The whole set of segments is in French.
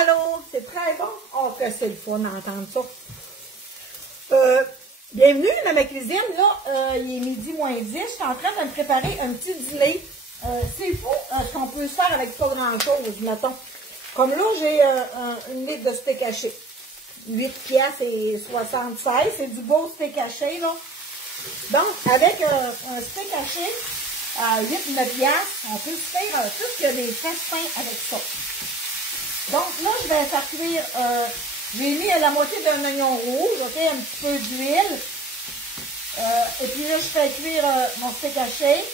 Allô, c'est très bon. Oh, que c'est le fun d'entendre ça. Bienvenue dans ma cuisine. Là, il est midi moins 10. Je suis en train de me préparer un petit dîner. C'est fou ce qu'on peut se faire avec pas grand-chose, mettons. Comme là, j'ai une litre de steak haché. 8 piastres et 76. C'est du beau steak haché, là. Donc, avec un steak haché à 8-9 piastres, on peut se faire tout ce qu'il y a des festins avec ça. Donc là, je vais faire cuire, j'ai mis la moitié d'un oignon rouge, ok, un petit peu d'huile. Et puis là, je fais cuire mon steak haché.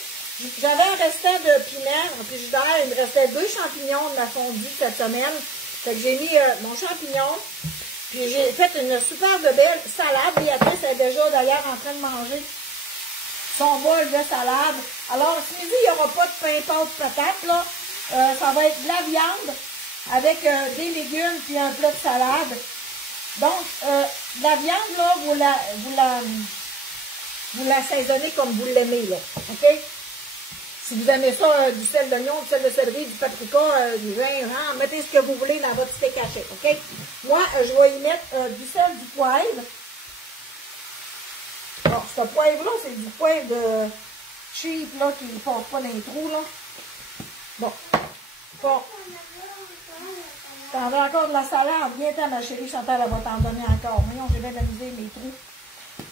J'avais un restant de piment en frigidaire, il me restait 2 champignons de ma fondue cette semaine. Fait que j'ai mis mon champignon, puis j'ai fait une super de belle salade. Béatrice est déjà d'ailleurs en train de manger son bol de salade. Alors, ce midi, il n'y aura pas de pain, pâte, patate, là. Ça va être de la viande avec des légumes puis un plat de salade. Donc, la viande, là, vous l'assaisonnez comme vous l'aimez, là. OK? Si vous aimez ça, du sel d'oignon, du sel de céleri, du paprika, du vin, mettez ce que vous voulez dans votre steak haché, OK? Moi, je vais y mettre du sel, du poivre. Bon, ce poivre-là, c'est du poivre de cheap, là, qui ne passe pas dans les trous, là. Bon. Bon. T'en veux encore de la salade? Viens-t'en, ma chérie Chantal, elle va t'en donner encore. Voyons, j'ai bien amusé mes trous.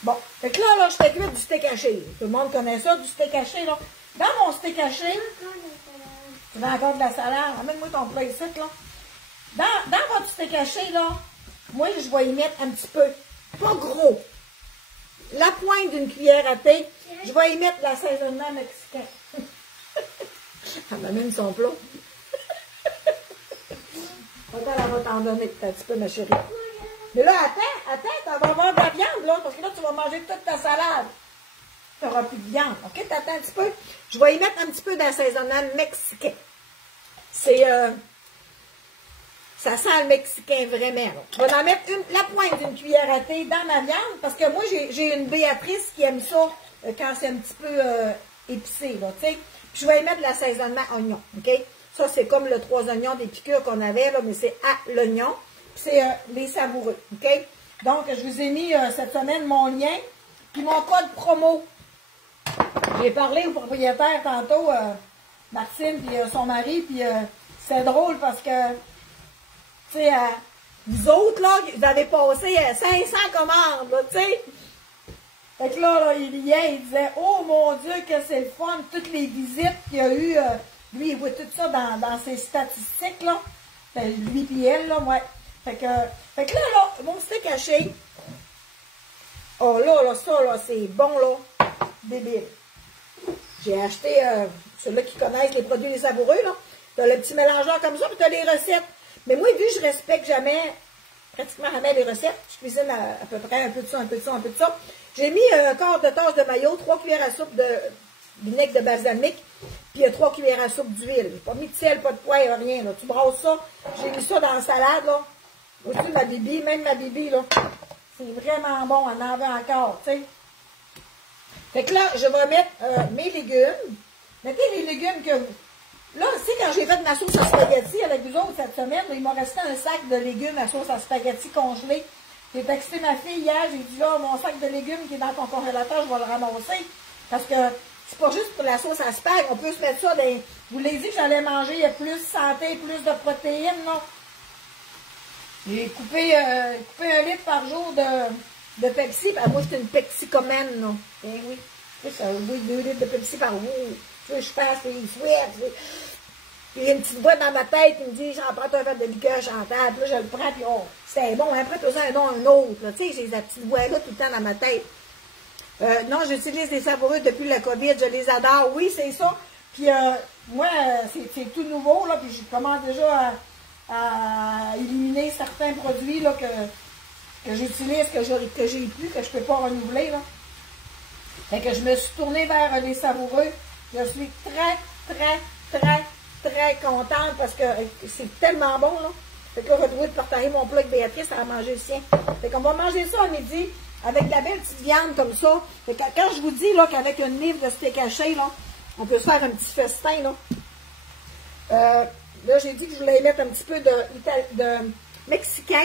Bon. Fait que là, je fais cuire du steak haché. Tout le monde connaît ça, du steak haché, là. Dans mon steak haché, tu veux encore de la salade? Amène-moi ton plat ici, là. Dans votre steak haché, là, moi, je vais y mettre un petit peu. Pas gros. La pointe d'une cuillère à thé. Je vais y mettre l'assaisonnement mexicain. Elle m'amène son plat. Elle va t'en donner un petit peu, ma chérie. Mais là, attends, tu vas avoir de la viande, là, parce que là, tu vas manger toute ta salade. Tu n'auras plus de viande, OK? T'attends un petit peu. Je vais y mettre un petit peu d'assaisonnement mexicain. C'est, ça sent le mexicain vraiment, là. Je vais en mettre la pointe d'une cuillère à thé dans ma viande, parce que moi, j'ai une Béatrice qui aime ça quand c'est un petit peu épicé, là, tu sais. Puis je vais y mettre de l'assaisonnement oignon, OK? Ça, c'est comme le 3 oignons des piqûres qu'on avait, là, mais c'est à l'oignon. Puis c'est les savoureux, OK? Donc, je vous ai mis cette semaine mon lien, puis mon code promo. J'ai parlé au propriétaire tantôt, Martine, puis son mari, puis c'est drôle parce que, tu sais, vous autres, là, vous avez passé 500 commandes, là, tu sais. Fait que là, il disait, oh mon Dieu, que c'est le fun, toutes les visites qu'il y a eu. Lui, il voit tout ça dans ses statistiques, là. Ben, lui puis elle, là, ouais. Fait que là, mon steak haché. Oh, là, ça, là, c'est bon, là. Débile. J'ai acheté, ceux-là qui connaissent les produits les savoureux, là. T'as le petit mélangeur comme ça, puis t'as les recettes. Mais moi, vu que je respecte pratiquement jamais les recettes, je cuisine à peu près un peu de ça, un peu de ça, un peu de ça. J'ai mis un quart de tasse de maillot, 3 cuillères à soupe de vinaigre de balsamique, puis 3 cuillères à soupe d'huile. J'ai pas mis de sel, pas de poivre, rien, là. Tu brasses ça. J'ai mis ça dans la salade, là. Aussi, ma bibi, même ma bibi, là. C'est vraiment bon, on en veut encore, tu sais. Fait que là, je vais mettre mes légumes. Mettez les légumes que vous... Là, tu sais, quand j'ai fait ma sauce à spaghetti avec vous autres cette semaine, là, il m'a resté un sac de légumes à sauce à spaghetti congelé. J'ai texté ma fille hier, j'ai dit là, mon sac de légumes qui est dans ton congélateur, je vais le ramasser. Parce que c'est pas juste pour la sauce à spag, on peut se mettre ça dans... Je vous l'ai dit que j'allais manger plus santé, plus de protéines, là. J'ai coupé 1 litre par jour de Pepsi. Moi, c'est une Pepsi-comène, là. Eh oui. Ça, oui, 2 litres de Pepsi par jour. Tu sais, je passe les souhaits. Puis il y a une petite voix dans ma tête qui me dit, j'en prends un verre de liqueur, Chantal. Puis là, je le prends, puis oh, c'est bon. Après, tu as un autre. Là. Tu sais, j'ai cette petite voix-là tout le temps dans ma tête. Non, j'utilise des savoureux depuis la COVID. Je les adore. Oui, c'est ça. Puis moi, c'est tout nouveau, là. Puis je commence déjà à éliminer certains produits, là, que j'utilise, que j'ai plus, que je ne peux pas renouveler, là. Fait que je me suis tournée vers les savoureux. Je suis très contente parce que c'est tellement bon, là. Fait que là, je vais trouver de partager mon plat avec Béatrice, elle va manger le sien. Fait qu'on va manger ça à midi avec de la belle petite viande comme ça. Fait que quand je vous dis, là, qu'avec une livre de steak haché, là, on peut se faire un petit festin, là. Là, j'ai dit que je voulais mettre un petit peu de mexicain.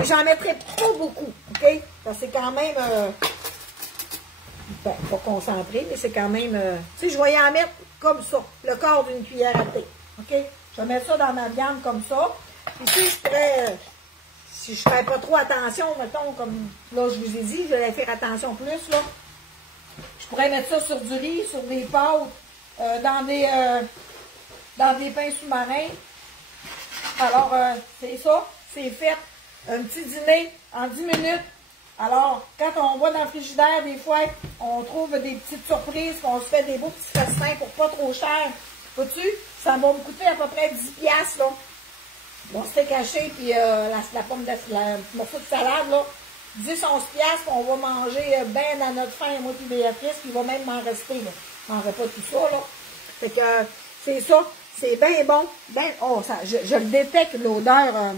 Et j'en mettrai pas beaucoup, OK? Parce que c'est quand même... ben, pas concentré, mais c'est quand même... tu sais, je vais y en mettre comme ça, le quart d'une cuillère à thé. OK? Je vais mettre ça dans ma viande comme ça. Puis si je ferais... si je ne ferais pas trop attention, mettons, comme là, je vous ai dit, je vais faire attention plus, là. Je pourrais mettre ça sur du riz, sur des pâtes, dans des pains sous-marins. Alors, c'est ça, c'est fait. Un petit dîner en 10 minutes. Alors, quand on va dans le frigidaire, des fois, on trouve des petites surprises, qu'on se fait des beaux petits festins pour pas trop cher. Vois-tu? Ça va me coûter à peu près 10$, là. Bon, steak haché, puis la pomme de le morceau de salade, là. 10-11$, puis on va manger bien à notre faim, moi puis Béatrice, puis il va même m'en rester, là. Je mangerai pas tout ça, là. Fait que, c'est ça. C'est bien bon. Ben, oh, ça, je le détecte, l'odeur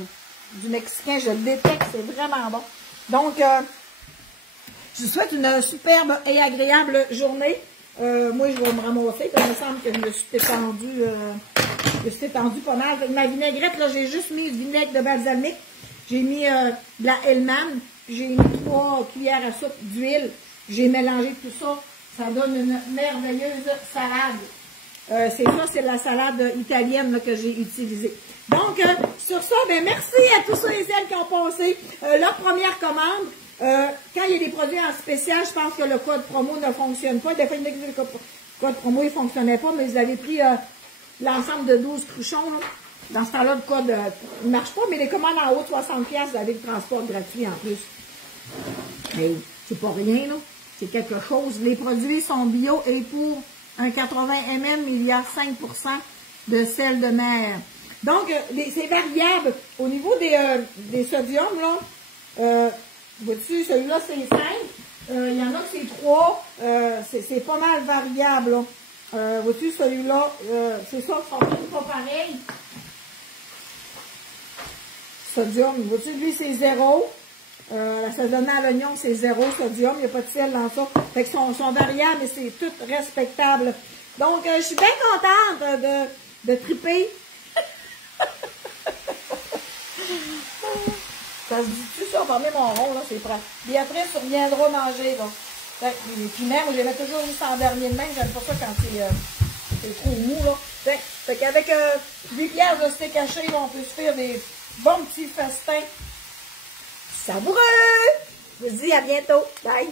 du Mexicain. Je le détecte. C'est vraiment bon. Donc, je vous souhaite une superbe et agréable journée. Moi, je vais me ramasser. Il me semble que je me suis étendue pas mal. Avec ma vinaigrette, là, j'ai juste mis du vinaigre de balsamique. J'ai mis de la Hellman. J'ai mis 3 cuillères à soupe d'huile. J'ai mélangé tout ça. Ça donne une merveilleuse salade. C'est ça, c'est la salade italienne là, que j'ai utilisée. Donc, sur ça, ben merci à tous ceux et celles qui ont passé leur première commande. Quand il y a des produits en spécial, je pense que le code promo ne fonctionne pas. Des fois, il y a des code promo, il ne fonctionnait pas, mais vous avez pris l'ensemble de 12 cruchons. Là. Dans ce temps-là, le code ne marche pas, mais les commandes en haut de 60$, vous avez le transport gratuit en plus. Mais c'est pas rien, là. C'est quelque chose. Les produits sont bio et pour un 80 ml, il y a 5% de sel de mer. Donc, c'est variable. Au niveau des sodiums, là, vois-tu, celui-là, c'est 5. Il y en a que c'est 3. C'est pas mal variable, là. Vois-tu, celui-là, c'est ça, ils sont tous pas pareils. Sodium, vois-tu, lui, c'est 0. L'assaisonnement à l'oignon, c'est 0 sodium. Il n'y a pas de sel dans ça. Fait qu'ils sont variables, mais c'est tout respectable. Donc, je suis bien contente de triper. Ça se dit-tu ça? Former mon rond, là, c'est prêt. Béatrice reviendra manger, là. Fait, les piments, moi, je les mets toujours juste en dernier de même. J'aime pas ça quand c'est trop mou, là. Fait qu'avec 8 pièces de steak haché, là, on peut se faire des bons petits festins savoureux. Je vous dis à bientôt. Bye.